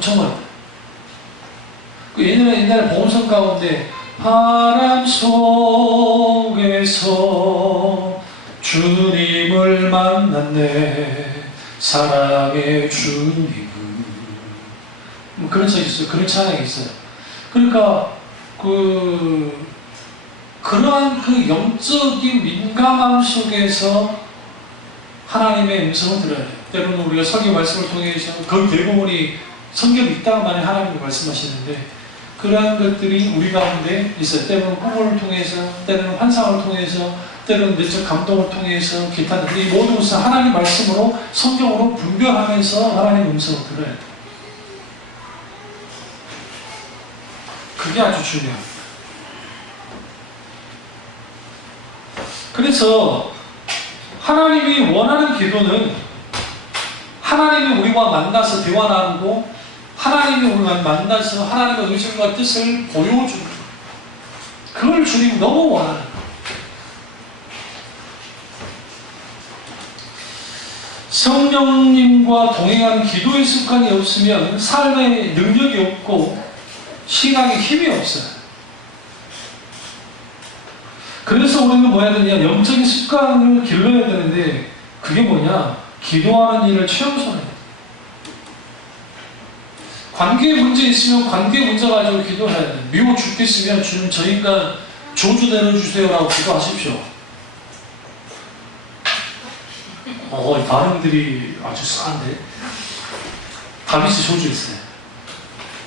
정말 옛날에 보험성 가운데 바람 속에서 주님을 만났네 사랑의 주님을 그런 책 있어요. 그런 찬양이 있어요. 그러니까 그러한 그 영적인 민감함 속에서 하나님의 음성을 들어야 돼요. 때로는 우리가 설교 말씀을 통해서 거의 대부분이 성경이 있다만이 하나님이 말씀하시는데 그러한 것들이 우리 가운데 있어요. 때로는 꿈을 통해서, 때로는 환상을 통해서, 때로는 내적 감동을 통해서 기타 이 모든 것을 하나님 말씀으로 성경으로 분별하면서 하나님 음성을 들어야 돼요. 그게 아주 중요합니다. 그래서 하나님이 원하는 기도는 하나님이 우리와 만나서 대화 나누고 하나님이 우리와 만나서 하나님의 의중과 뜻을 보여주는 거예요. 그걸 주님 너무 원하는 거예요. 성령님과 동행하는 기도의 습관이 없으면 삶에 능력이 없고 신앙에 힘이 없어요. 그래서 우리는 뭐 해야 되냐? 영적인 습관을 길러야 되는데 그게 뭐냐? 기도하는 일을 최우선해야 돼요. 관계에 문제 있으면 관계 문제 가지고 기도해야 돼요. 미워 죽겠으면 주님 저 인간 저주 내려주세요 라고 기도하십시오. 이 발음들이 아주 싸한데. 다윗이 저주했어요.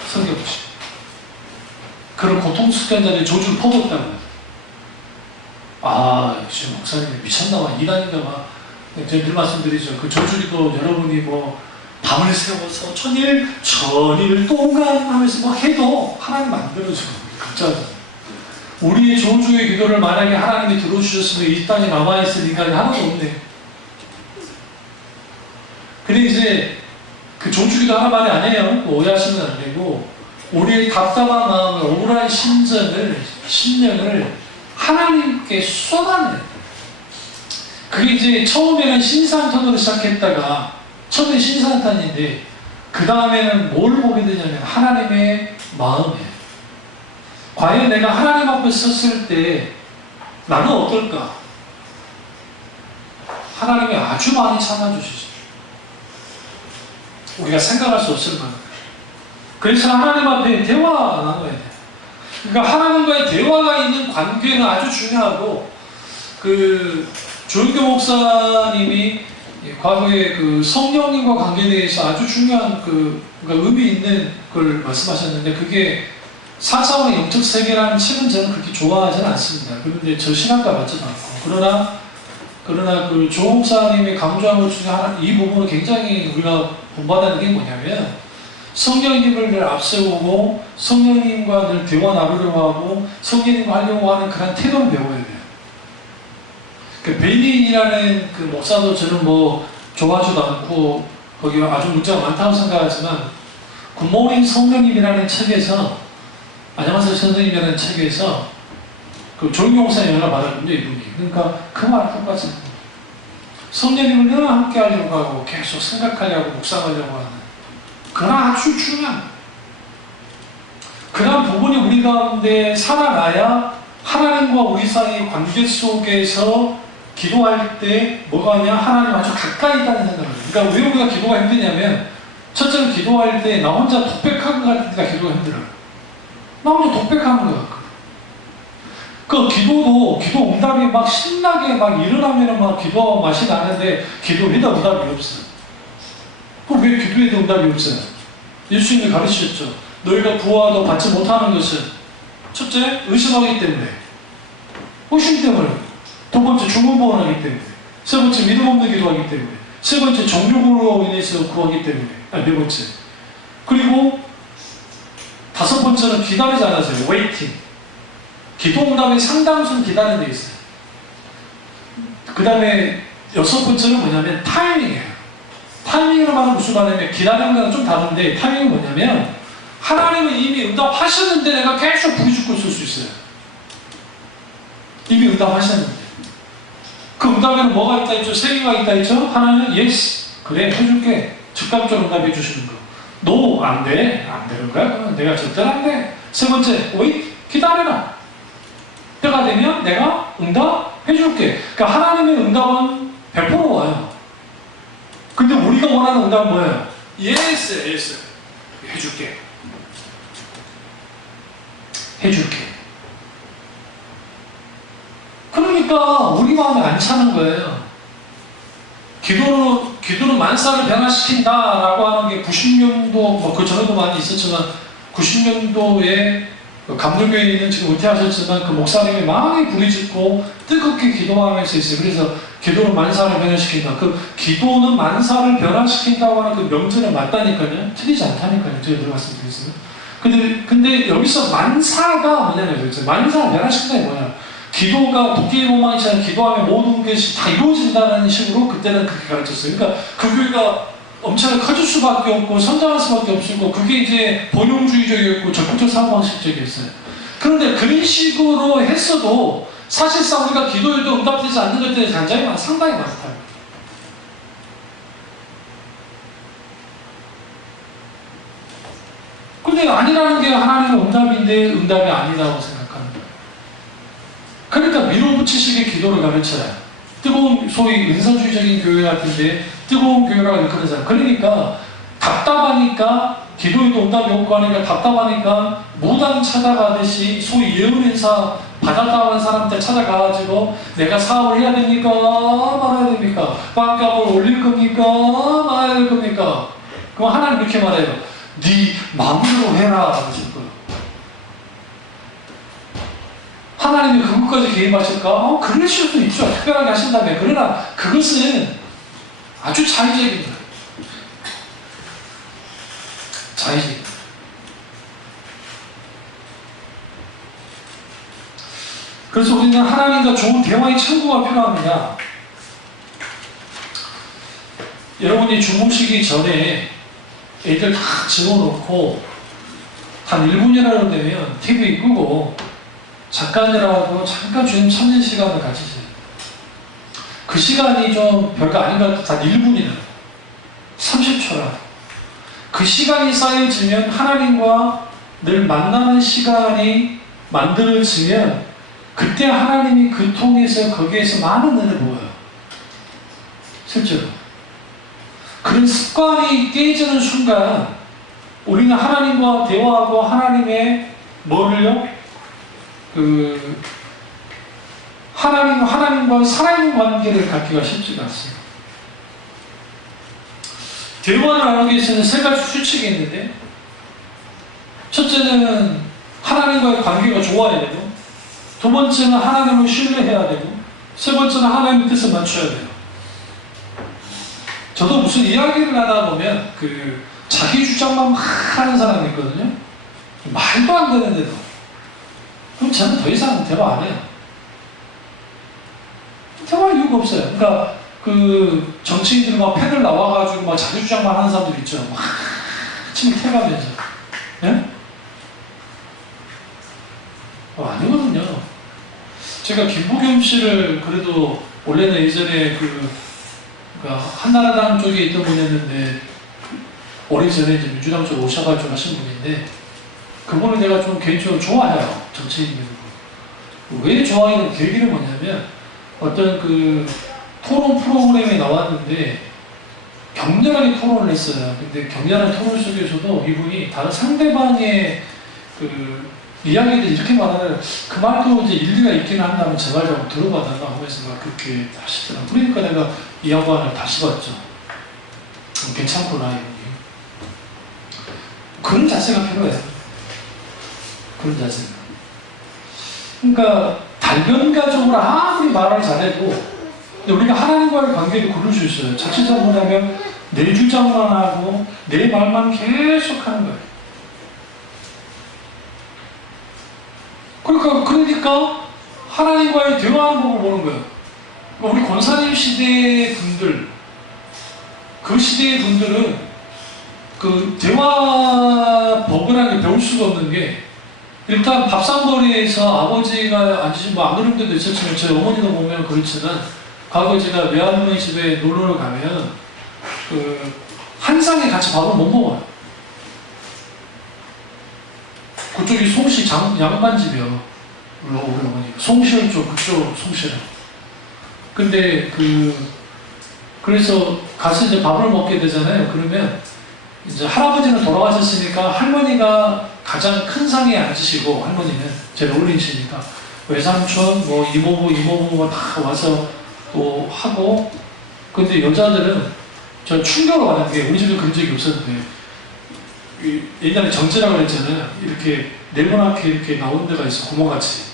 성경 보시죠. 그런 고통스러운 저주를 퍼붓다는 거예요. 역시 목사님 미쳤나봐. 이단인가봐. 제가 늘 말씀드리죠. 그 저주리도 여러분이 뭐 밤을 새워서 천일 동안 하면서 막 해도 하나님 만들어줘요. 걱정하잖아요. 우리의 저주의 기도를 만약에 하나님이 들어주셨으면 이 땅에 남아있을 인간이 하나도 없네. 근데 이제 그 저주기도 하나만이 아니에요. 오해하시면 안 되고, 우리의 답답한 마음을, 억울한 심령을 하나님께 쏟아내요. 그게 이제 처음에는 신산탄으로 시작했다가, 처음에 신산탄인데, 그 다음에는 뭘 보게 되냐면 하나님의 마음이에요. 과연 내가 하나님 앞에 섰을 때 나는 어떨까? 하나님이 아주 많이 참아주시죠. 우리가 생각할 수 없을 만큼. 그래서 하나님 앞에 대화 나눠야 돼요. 그러니까 하나님과의 대화가 있는 관계는 아주 중요하고, 조영교 목사님이 과거에 성령님과 관계에 대해서 아주 중요한 그러니까 의미 있는 걸 말씀하셨는데, 그게 4차원의 영적 세계라는 책은 저는 그렇게 좋아하지는 않습니다. 그런데 저 신학과 맞지도 않고. 그러나 조 목사님이 강조한 것 중에 이 부분은 굉장히 우리가 본받는 게 뭐냐면, 성령님을 늘 앞세우고 성령님과 늘 대화 나누려고 하고 성령님과 하려고 하는 그런 태도를 배워야 돼요. 베니인이라는 그 목사도 저는 뭐 좋아하지도 않고 거기 아주 문제가 많다고 생각하지만, 굿모닝 성령님이라는 책에서, 안녕하세요 선생님이라는 책에서 조용기 목사님 연락 받았는데, 이분이 그러니까 그 말 똑같이 성령님을 늘 함께 하려고 하고 계속 생각하려고 묵상하려고 하는 그런 아주 중요한 그런 부분이 우리 가운데 살아나야 하나님과 우리 사이의 관계 속에서 기도할 때 뭐가 하냐, 하나님 아주 가까이 있다는 생각을 해요. 그러니까 왜 우리가 기도가 힘드냐면, 첫째는 기도할 때 나 혼자 독백한 것 같으니까 기도가 힘들어요. 나 혼자 독백하는 것 같거든. 기도 응답이 막 신나게 막 일어나면 막 기도 맛이 나는데, 기도해도 응답이 없어요. 왜 기도해도 응답이 없어요? 예수님이 가르치셨죠. 너희가 구하도 받지 못하는 것은, 첫째, 의심하기 때문에, 의심 때문에, 두 번째, 중언부언하기 때문에, 세 번째, 믿음 없는 기도하기 때문에, 세 번째, 정욕으로 인해서 구하기 때문에, 네 번째. 그리고 다섯 번째는 기다리지 않았어요. 웨이팅. 기도 응답의 상당수는 기다리는 데 있어요. 그 다음에 여섯 번째는 뭐냐면 타이밍이에요. 타이밍으로 말하면 무슨 말이냐면, 기다리는 거랑 좀 다른데, 타이밍은 뭐냐면 하나님은 이미 응답하셨는데 내가 계속 부르짖고 있을 수 있어요. 이미 응답하셨는데. 그 응답에는 뭐가 있다 했죠? 세 개가 있다 했죠? 하나는 yes, 그래 해줄게. 즉각적으로 응답해 주시는 거. no, 안 돼. 안 되는 거야? 내가 절대로 안 돼. 세 번째, wait, 기다려라. 때가 되면 내가 응답해 줄게. 그러니까 하나님의 응답은 100% 와요. 근데 우리가 원하는 응답은 뭐예요? yes. 해줄게. 그러니까 우리 마음이 안 차는 거예요. 기도는 만사를 변화시킨다라고 하는 게 90년도, 그 전에도 많이 있었지만, 90년도에 감물교회에 있는 지금 은퇴하셨지만 그 목사님이 많이 부르짖고 뜨겁게 기도하면서 있어요. 그래서 기도는 만사를 변화시킨다. 기도는 만사를 변화시킨다고 하는 그 명제는 맞다니까요. 틀리지 않다니까요. 제가 들어갔으면 되겠어요. 근데 여기서 만사가 뭐냐면, 그렇죠. 만사를 변화시킨다 이 뭐냐. 기도가 도끼의 모망이처럼 기도하면 모든 것이 다 이루어진다는 식으로 그때는 그렇게 가르쳤어요. 그러니까 그 교회가 엄청 커질 수밖에 없고 성장할 수밖에 없었고, 그게 이제 본용주의적이었고 적극적 사고방식적이었어요. 그런데 그런 식으로 했어도 사실상 우리가 기도해도 응답되지 않는 것들이 상당히 많다. 근데 아니라는 게 하나님의 응답인데 응답이 아니라고 생각하는 거예요. 그러니까 밀어붙이식의 기도를 가르쳐요. 뜨거운, 소위 은사주의적인 교회 같은데 뜨거운 교회라고 일컫는 사람. 그러니까 답답하니까 기도에도 응답이 없고 하니까 답답하니까 무당 찾아가듯이 소위 예언 인사 받았다는 사람한테 찾아가가지고 내가 사업을 해야 됩니까? 말아야 됩니까? 빵값을 올릴 겁니까? 말아야 될 겁니까? 그럼 하나님 이렇게 말해요. 네 마음대로 해라 하실 거예요. 하나님이 그것까지 개입하실까? 그러실 수도 있죠. 특별하게 하신다면. 그러나 그것은 아주 자의적인 거예요. 자의적인 거예요. 그래서 우리는 하나님과 좋은 대화의 창구가 필요합니다. 여러분이 주무시기 전에 애들 다 집어넣고 한 1분이라도 되면 TV 끄고 잠깐이라도 잠깐 주님 찾는 시간을 가지세요. 그 시간이 좀 별거 아닌 것 같아요. 단 1분이나 30초라. 그 시간이 쌓여지면 하나님과 늘 만나는 시간이 만들어지면 그때 하나님이 그 통해서 거기에서 많은 은혜를 보여요. 실제로. 그런 습관이 깨지는 순간 우리는 하나님과 대화하고 하나님의 뭐를요? 하나님과 살아있는 관계를 갖기가 쉽지가 않습니다. 대화를 하기 위해서는 세 가지 수칙이 있는데, 첫째는 하나님과의 관계가 좋아야 되고, 두 번째는 하나님을 신뢰해야 되고, 세 번째는 하나님의 뜻을 맞춰야 돼요. 저도 무슨 이야기를 하다 보면 자기 주장만 막 하는 사람이 있거든요. 말도 안 되는데도. 그럼 저는 더 이상 대화 안 해요. 대화할 이유가 없어요. 그러니까 정치인들이 막 패널 나와가지고 막 자기 주장만 하는 사람들 있죠. 막 침을 태가면서. 예? 아니거든요. 제가 김부겸 씨를 그래도 원래는 예전에 그러니까 한나라당 쪽에 있던 분이었는데 오래전에 이제 민주당 쪽으로 오셔가지고 하신 분인데 그분을 내가 좀 개인적으로 좋아해요. 정치인으로. 왜 좋아하는 계기는 뭐냐면 어떤 토론 프로그램에 나왔는데 격렬하게 토론을 했어요. 근데 격렬한 토론 속에서도 이분이 다른 상대방의 이야기를 이렇게 말하는 그 말도 이제 일리가 있긴 한다면 제발 좀 들어봐달라 하면서 막 그렇게 하시더라고요. 그러니까 내가 이 양반을 다시 봤죠. 괜찮구나, 이분이. 그런 자세가 필요해요. 그런 자세가. 그러니까 달변가적으로 아무리 말을 잘해도 우리가 하나님과의 관계를 고를 수 있어요. 자칫 잘못하면 내 주장만 하고 내 말만 계속 하는 거예요. 그러니까 하나님과의 대화하는 법을 보는 거예요. 우리 권사님 시대의 분들, 그 시대의 분들은 대화 법을 배울 수가 없는 게 일단 밥상머리에서 아버지가 안 그런 데도 있었지만 저희 어머니도 보면 그렇지만 과거에 제가 외할머니 집에 놀러 가면 한 상에 같이 밥을 못 먹어요. 그쪽이 송시 양반집이요. 우리 어머니가 송시현 쪽 그쪽 송시현. 근데 그래서 가서 이제 밥을 먹게 되잖아요. 그러면 이제 할아버지는 돌아가셨으니까 할머니가 가장 큰 상에 앉으시고 할머니는 제일 어린이시니까 외삼촌, 뭐 이모부가 다 와서 또 하고 근데 여자들은 저 충격을 받는 게 우리 집에 그런 적이 없었는데 옛날에 정지라고 그랬잖아요. 이렇게 네모나게 이렇게 나온 데가 있어 구멍같이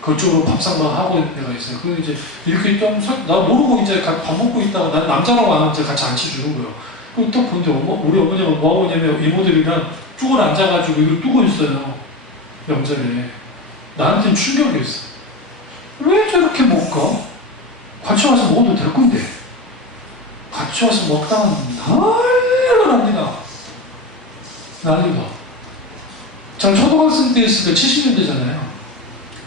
그쪽으로 밥상만 하고 있는 데가 있어요. 그 이제 이렇게 나 모르고 이제 밥 먹고 있다가 난 남자라고 안 하면 같이 앉혀주는 거예요. 그럼 딱 보는데 우리 어머니가 뭐 하고 있냐면 이모들이랑 쭉 앉아가지고 이걸 뜨고 있어요. 명절에. 나한테는 충격이었어. 왜 저렇게 먹까? 같이 와서 먹어도 될 건데. 같이 와서 먹다가 난리가 납니다. 난리가. 전 초등학생 때 했을 때 70년대잖아요.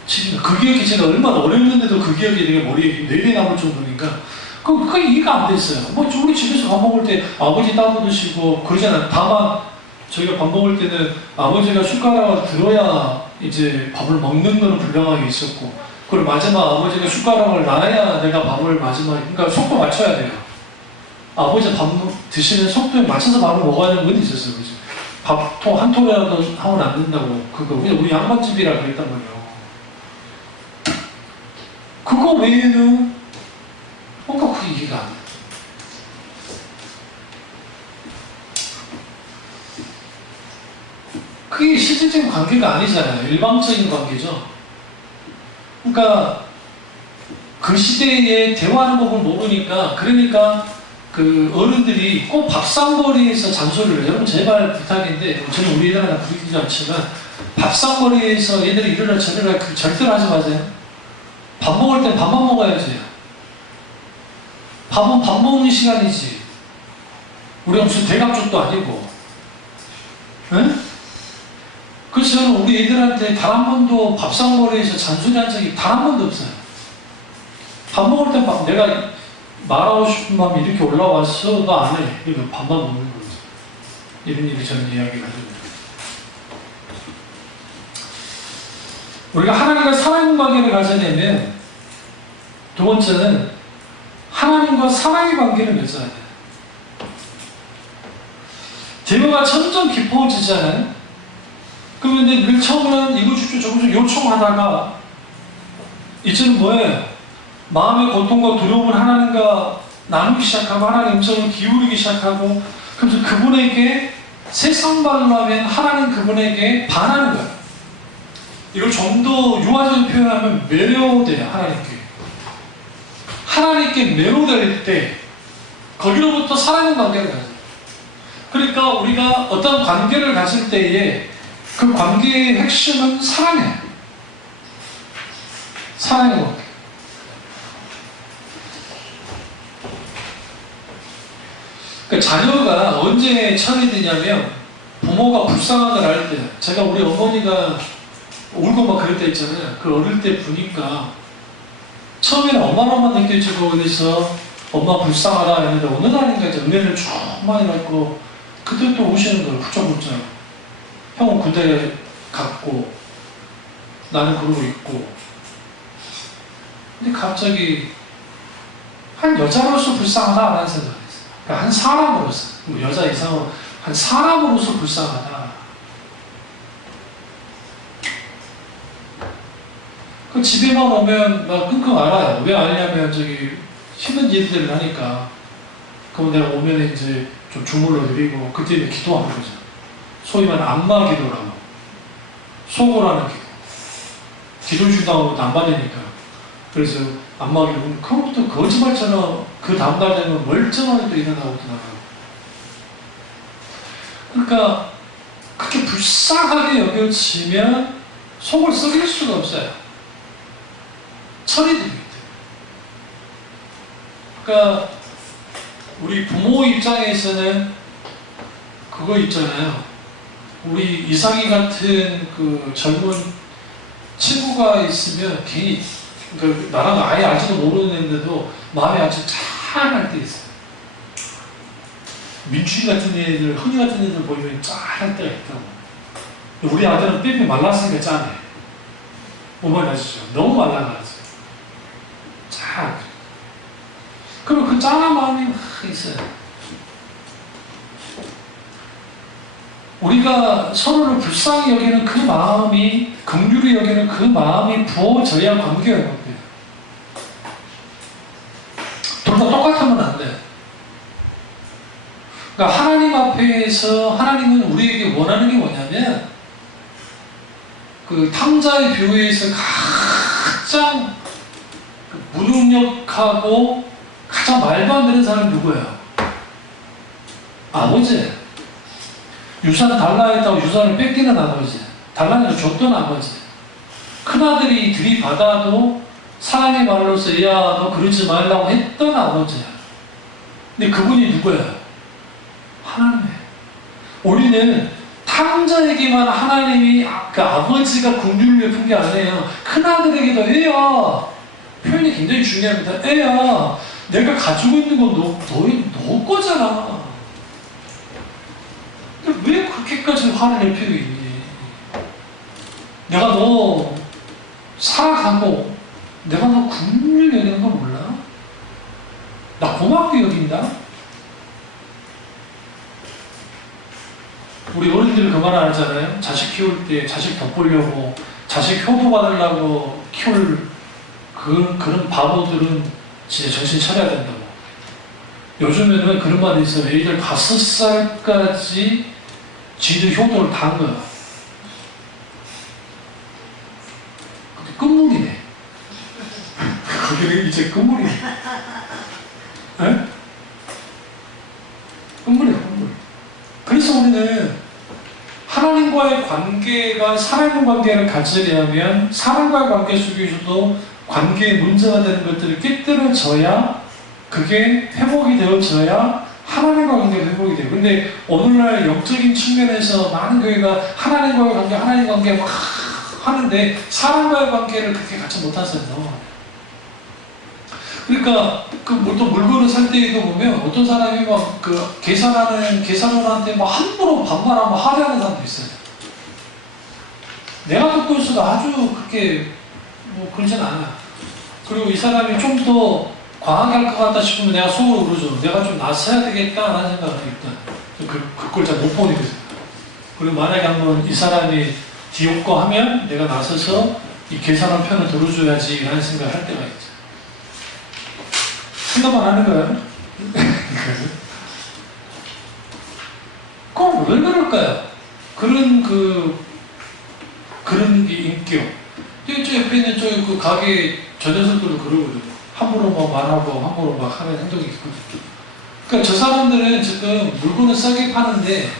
70년. 그 기억이 제가 얼마나 어렸는데도 그 기억이 되게 머리에 뇌리에 남을 정도니까 그게 이해가 안 됐어요. 우리 집에서 밥 먹을 때 아버지 따로 드시고 그러잖아요. 다만 저희가 밥 먹을 때는 아버지가 숟가락을 들어야 이제 밥을 먹는 거는 분명하게 있었고 그리고 마지막 아버지가 숟가락을 놔야 내가 밥을 마지막에 그러니까 속도 맞춰야 돼요. 아버지 밥 드시는 속도에 맞춰서 밥을 먹어야 하는 건 있었어요. 그죠? 밥통 한 톨이라도 하면 안 된다고. 그거 우리 양반집이라 그랬단 말이에요. 그거 외에는 뭔가 그 이해가 안 돼. 그게 실질적인 관계가 아니잖아요. 일방적인 관계죠. 그러니까 그 시대에 대화하는 법을 모르니까, 그러니까 그 어른들이 꼭 밥상머리에서 잔소리를, 여러분 제발 부탁인데, 저는 우리 애들한테 부르지 않지만 밥상머리에서 얘들이 이러라 저러라 그 절대로 하지 마세요. 밥 먹을 땐 밥만 먹어야지. 밥은 밥 먹는 시간이지. 우리가 무슨 대갑족도 아니고. 응? 그래서 저는 우리 애들한테 단 한 번도 밥상머리에서 잔소리한 적이 단 한 번도 없어요. 밥 먹을 때 내가 말하고 싶은 마음이 이렇게 올라왔어, 너 안 해. 이거 밥만 먹는 거지. 이런 일이 저는 이야기를 하거든요. 우리가 하나님과 사랑의 관계를 가져내면, 두 번째는 하나님과 사랑의 관계를 맺어야 돼요. 대화가 점점 깊어지잖아요. 그러면 늘 처음에는 이거 주죠 저거 주죠 요청하다가 이제는 뭐예요? 마음의 고통과 두려움을 하나님과 나누기 시작하고 하나님 음성을 기울이기 시작하고, 그래서 그분에게 세상 말로 하면 하나님 그분에게 반하는 거예요. 이걸 좀 더 유화적으로 표현하면 매료돼요. 하나님께 매료될 때 거기로부터 사랑의 관계를 가져요. 그러니까 우리가 어떤 관계를 가질 때에 그 관계의 핵심은 사랑이에요. 사랑의 관계. 그러니까 자녀가 언제 처리되냐면, 부모가 불쌍하다 할 때, 제가 우리 어머니가 울고 막 그럴 때 있잖아요. 그 어릴 때 보니까 처음에는 엄마로만 느껴지고, 그래서 엄마 불쌍하다 했는데 어느 날인가 이제 은혜를 쭉 많이 받고, 그때 또 오시는 거예요. 훌쩍훌쩍. 형은 군대 갔고 나는 그러고 있고. 근데 갑자기 한 여자로서 불쌍하다라는 생각을 했어요. 그러니까 한 사람으로서, 뭐 여자 이상으로 한 사람으로서 불쌍하다. 그 집에만 오면 막 끙끙 앓아요. 왜 앓냐면 저기 힘든 일들을 하니까. 그럼 내가 오면 이제 좀 주물러 드리고, 그때 기도하는 거죠. 소위 말하는 안마 기도라고. 속으라는 기도. 기도 주다고 안 받으니까. 그래서 안마 기도. 그것도 거짓말처럼 그 다음날 되면 멀쩡하게 또 일어나고 또 나가고. 그러니까 그렇게 불쌍하게 여겨지면 속을 썩일 수가 없어요. 처리됩니다. 그러니까 우리 부모 입장에서는 그거 있잖아요. 우리 이상희 같은 그 젊은 친구가 있으면 괜히 그 나랑 아예 알지도 모르는데도 마음이 아주 짠할 때 있어요. 민준이 같은 애들, 흥이 같은 애들 보이면 짠할 때가 있다고. 우리 아들은 삐삐 말랐으니까 짠해. 어머니 아시죠? 너무 말라가지고 짠. 그럼 그 짠한 마음이 있어요. 우리가 서로를 불쌍히 여기는 그 마음이, 긍휼히 여기는 그 마음이 부어져야 관계가 돼요. 둘 다 똑같으면 안 돼요. 그러니까 하나님 앞에서 하나님은 우리에게 원하는 게 뭐냐면, 그 탕자의 비유에서 가장 무능력하고 가장 말도 안 되는 사람이 누구예요? 아버지. 유산 달라 했다고 유산을 뺏기는 아버지. 달라니까 줬던 아버지. 큰아들이 들이받아도 사랑의 말로서 야 너 그러지 말라고 했던 아버지야. 근데 그분이 누구예요? 하나님이에요. 우리는 탕자에게만 하나님이 그 아버지가 긍휼을 베푼 게 아니에요. 큰아들에게도 애야. 표현이 굉장히 중요합니다. 애야, 내가 가지고 있는 건 너 거잖아. 근데 왜 그렇게까지 화를 낼 필요가 있니? 내가 너 살아가고 내가 너 긍휼히 여기는 거 몰라? 나 고맙게 여긴다? 우리 어른들 그 말 알잖아요. 자식 키울 때 자식 덕보려고 자식 효도 받으려고 키울 그런 바보들은 진짜 정신 차려야 된다고. 요즘에는 그런 말이 있어요. 애들 5살까지 지들 효도를 다 한 거야. 근데 끝물이네. 그게 이제 끝물이네. 네? 끝물이야, 끝물. 그래서 우리는 하나님과의 관계가 살아있는 관계를 가지려면 사람과의 관계 속에서도 관계의 문제가 되는 것들을 깨뜨려져야 그게 회복이 되어져야 하나님과 관계가 회복이 돼요. 근데 오늘날 영적인 측면에서 많은 교회가 하나님과의 관계, 하나님 관계 막 하는데 사람과의 관계를 그렇게 갖지 못하세요. 그러니까 또 물건을 살 때에도 보면 어떤 사람이 막 계산하는 계산원한테 막 함부로 반말하고 하려는 사람도 있어요. 내가 듣고 있어도 아주 그렇게 뭐 그러진 않아. 그리고 이 사람이 좀 더 과하게 할 것 같다 싶으면 내가 속으로 그러죠. 내가 좀 나서야 되겠다라는 생각을 일단 그걸 잘 못 보니까. 그리고 만약에 한번 이 사람이 뒤엎고 하면 내가 나서서 이 계산원 편을 들어줘야지 라는 생각을 할 때가 있죠. 생각만 하는 거예요. 그럼 왜 그럴까요? 그런 게 인격. 저 옆에 있는 그 가게 저 녀석들도 그러거든요. 함부로 막 말하고 함부로 막 하는 행동이 있거든요. 그러니까 저 사람들은 지금 물건을 싸게 파는데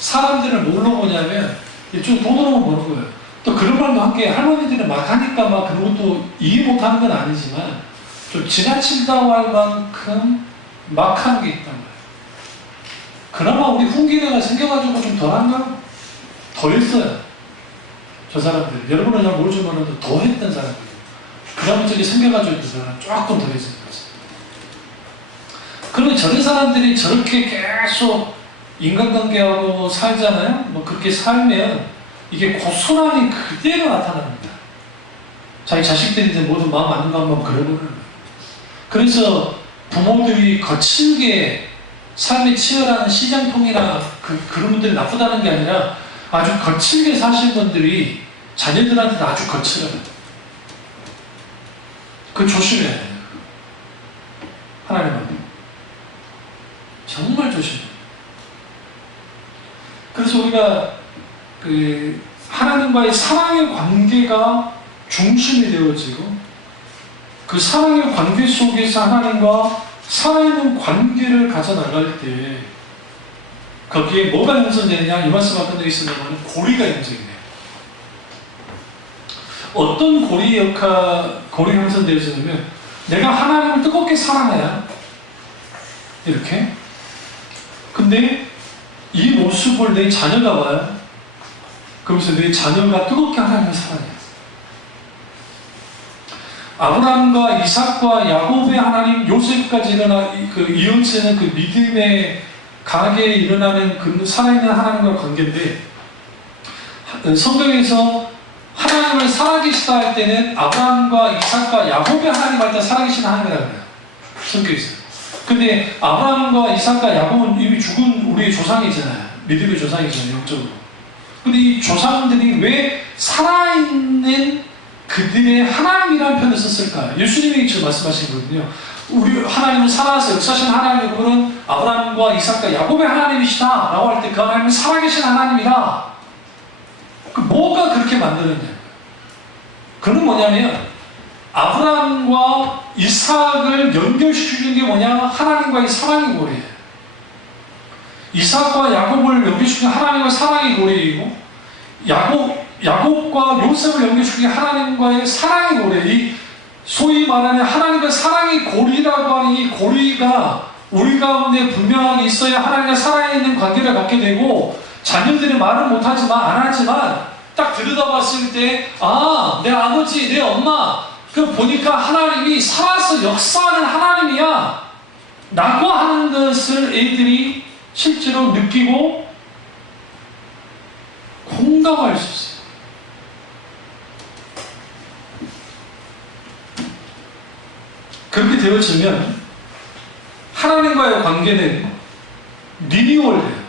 사람들을 뭘로 보냐면 일종 돈으로만 보는 거예요. 또 그런 말도 한 게 할머니들은 막 하니까 막 그런 것도 이해 못하는 건 아니지만 좀 지나친다고 할 만큼 막 하는 게 있단 말이에요. 그나마 우리 훈기대가 생겨가지고 좀 덜한가? 더 했어요. 저 사람들. 여러분은 잘 모르지만 더 했던 사람들. 그나마 저기 생겨가지고 있던 사람 조금 더 했을 거죠. 그러면 저런 사람들이 저렇게 계속 인간관계하고 살잖아요? 뭐 그렇게 살면 이게 고스란히 그대로 나타납니다. 자기 자식들이 이제 모두 마음 안 가면 그러는 거예요. 그래서 부모들이 거칠게 삶에 치열한 시장통이나 그런 분들이 나쁘다는 게 아니라 아주 거칠게 사신 분들이 자녀들한테도 아주 거칠어요. 그거 조심해야 돼요. 하나님한테. 정말 조심해요. 그래서 우리가 하나님과의 사랑의 관계가 중심이 되어지고 그 사랑의 관계 속에서 하나님과 살아있는 관계를 가져나갈 때 거기에 뭐가 형성되느냐 이 말씀 어떤 데 있으면 고리가 형성돼요. 어떤 고리 형성되어지냐면 내가 하나님을 뜨겁게 사랑해야 이렇게 근데 이 모습을 내 자녀가 봐요. 그러면서 내 자녀가 뜨겁게 하나님을 사랑해요. 아브라함과 이삭과 야곱의 하나님, 요셉까지 이어지는 그 믿음의 강하게 일어나는 그 살아있는 하나님과 관계인데 성경에서 하나님을 살아계시다 할 때는 아브라함과 이삭과 야곱의 하나님 할 때 살아계신 하나님이라고 해요. 성경에서. 근데 아브라함과 이삭과 야곱은 이미 죽은 우리의 조상이잖아요. 믿음의 조상이잖아요. 영적으로. 근데 이 조상들이 왜 살아있는 그들의 하나님이라는 표현을 썼을까요? 예수님이 지금 말씀하신 거거든요. 우리 하나님은 살아서 역사하신 하나님이고 그는 아브라함과 이삭과 야곱의 하나님이시다 라고 할 때 그 하나님은 살아계신 하나님이다. 뭐가 그렇게 만드느냐? 그는 뭐냐면 아브라함과 이삭을 연결시키는 게 뭐냐? 하나님과의 사랑의 고리예요. 이삭과 야곱을 연결시키는 하나님과 사랑의 고리이고 야곱과 요셉을 연결시키는 하나님과의 사랑의 고리, 이 소위 말하는 하나님과 사랑의 고리라고 하는 이 고리가 우리 가운데 분명하게 있어야 하나님과 살아있는 관계를 갖게 되고 자녀들이 말은 못하지만 안 하지만 딱 들여다봤을 때 내 아버지, 내 엄마 그 보니까 하나님이 살아서 역사하는 하나님이야 라고 하는 것을 애들이 실제로 느끼고 공감할 수 있어요. 그렇게 되어지면 하나님과의 관계는 리뉴얼돼요.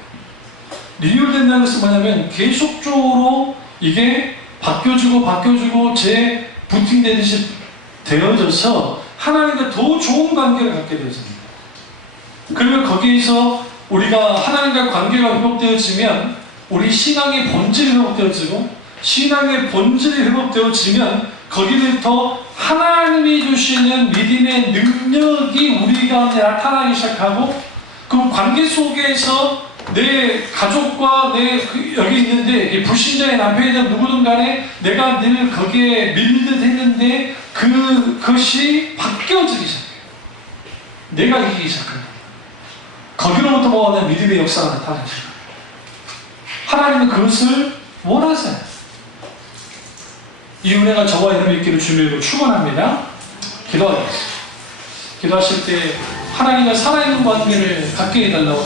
리뉴얼된다는 것은 뭐냐면 계속적으로 이게 바뀌어지고 재부팅되듯이 되어져서 하나님과 더 좋은 관계를 갖게 되어집니다. 그러면 거기에서 우리가 하나님과 관계가 회복되어지면 우리 신앙의 본질이 회복되어지고, 신앙의 본질이 회복되어지면 거기부터 하나님이 주시는 믿음의 능력이 우리 가운데 나타나기 시작하고, 그 관계 속에서 내 가족과 여기 있는데 불신자의 남편이든 누구든 간에 내가 늘 거기에 밀리듯 했는데 그것이 바뀌어지기 시작해요. 내가 이기기 시작합니다. 거기로부터 뭐하는 믿음의 역사가 나타나기 시작합니다. 하나님은 그것을 원하세요. 이 은혜가 저와 여러분이 있기를 주님으로 축원합니다. 기도하겠습니다. 기도하실 때 하나님과 살아있는 관계를 갖게 해달라고